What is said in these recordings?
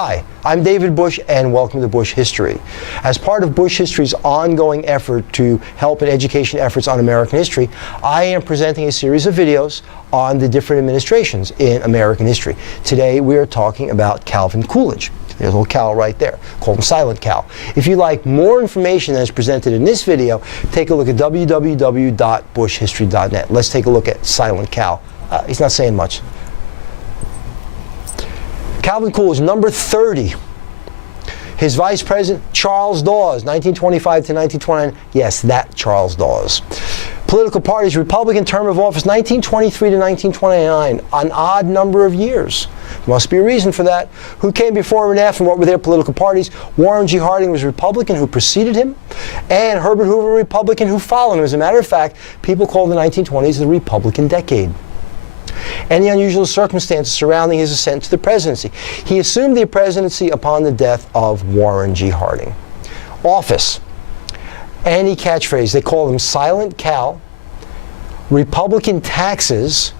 Hi, I'm David Busch and welcome to Busch History. As part of Busch History's ongoing effort to help in education efforts on American history, I am presenting a series of videos on the different administrations in American history. Today we are talking about Calvin Coolidge. There's a little Cal right there, called him Silent Cal. If you'd like more information than is presented in this video, take a look at www.buschhistory.net. Let's take a look at Silent Cal. He's not saying much. Calvin Coolidge, number 30. His vice president, Charles Dawes, 1925 to 1929. Yes, that Charles Dawes. Political parties, Republican term of office, 1923 to 1929. An odd number of years. Must be a reason for that. Who came before him and after, and what were their political parties? Warren G. Harding was a Republican who preceded him, and Herbert Hoover, a Republican who followed him. As a matter of fact, people call the 1920s the Republican decade. Any unusual circumstances surrounding his ascent to the presidency. He assumed the presidency upon the death of Warren G. Harding. Office. Any catchphrase. They called him Silent Cal. Republican taxes,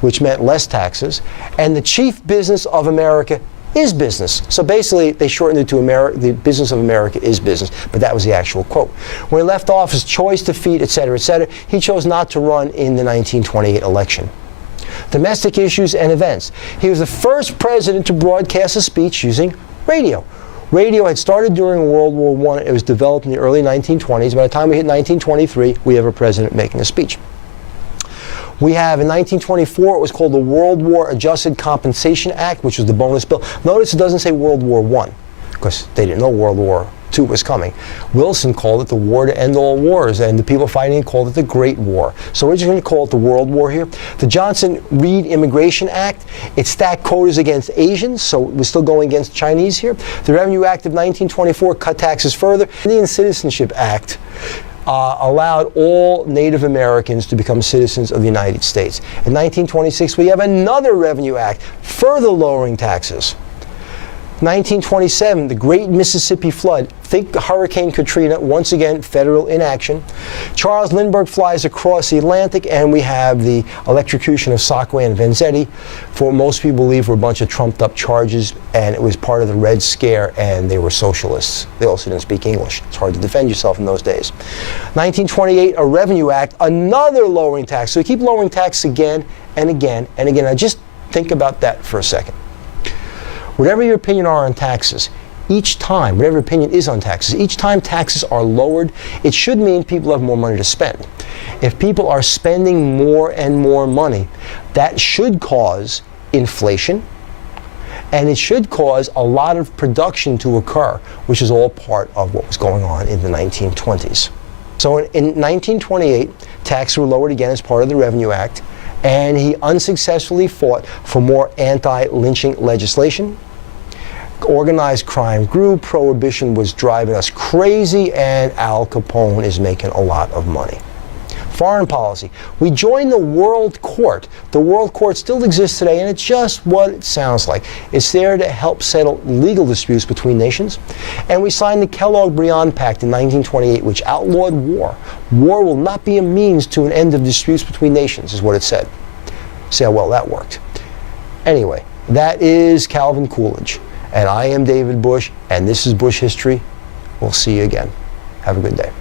which meant less taxes, and the chief business of America is business. So basically, they shortened it to the business of America is business, but that was the actual quote. When he left office, choice, defeat, etc., etc., he chose not to run in the 1928 election. Domestic issues and events. He was the first president to broadcast a speech using radio. Radio had started during World War I. It was developed in the early 1920s. By the time we hit 1923, we have a president making a speech. We have, in 1924, it was called the World War Adjusted Compensation Act, which was the bonus bill. Notice it doesn't say World War I, because they didn't know World War II was coming. Wilson called it the war to end all wars, and the people fighting it called it the Great War. So we're just going to call it the World War here. The Johnson-Reed Immigration Act, it stacked quotas against Asians, so we're still going against Chinese here. The Revenue Act of 1924 cut taxes further. The Indian Citizenship Act allowed all Native Americans to become citizens of the United States. In 1926, we have another Revenue Act, further lowering taxes. 1927, the Great Mississippi Flood. Think Hurricane Katrina, once again, federal inaction. Charles Lindbergh flies across the Atlantic, and we have the electrocution of Sackway and Vanzetti, for what most people believe were a bunch of trumped-up charges, and it was part of the Red Scare, and they were socialists. They also didn't speak English. It's hard to defend yourself in those days. 1928, a Revenue Act, another lowering tax. So we keep lowering taxes again and again and again. Now just think about that for a second. Whatever your opinion are on taxes, each time, whatever opinion is on taxes, each time taxes are lowered, it should mean people have more money to spend. If people are spending more and more money, that should cause inflation, and it should cause a lot of production to occur, which is all part of what was going on in the 1920s. So in 1928, taxes were lowered again as part of the Revenue Act, and he unsuccessfully fought for more anti-lynching legislation. Organized crime grew, prohibition was driving us crazy, and Al Capone is making a lot of money. Foreign policy. We joined the World Court. The World Court still exists today, and it's just what it sounds like. It's there to help settle legal disputes between nations. And we signed the Kellogg-Briand Pact in 1928, which outlawed war. War will not be a means to an end of disputes between nations, is what it said. See how well that worked. Anyway, that is Calvin Coolidge. And I am David Busch, and this is Busch History. We'll see you again. Have a good day.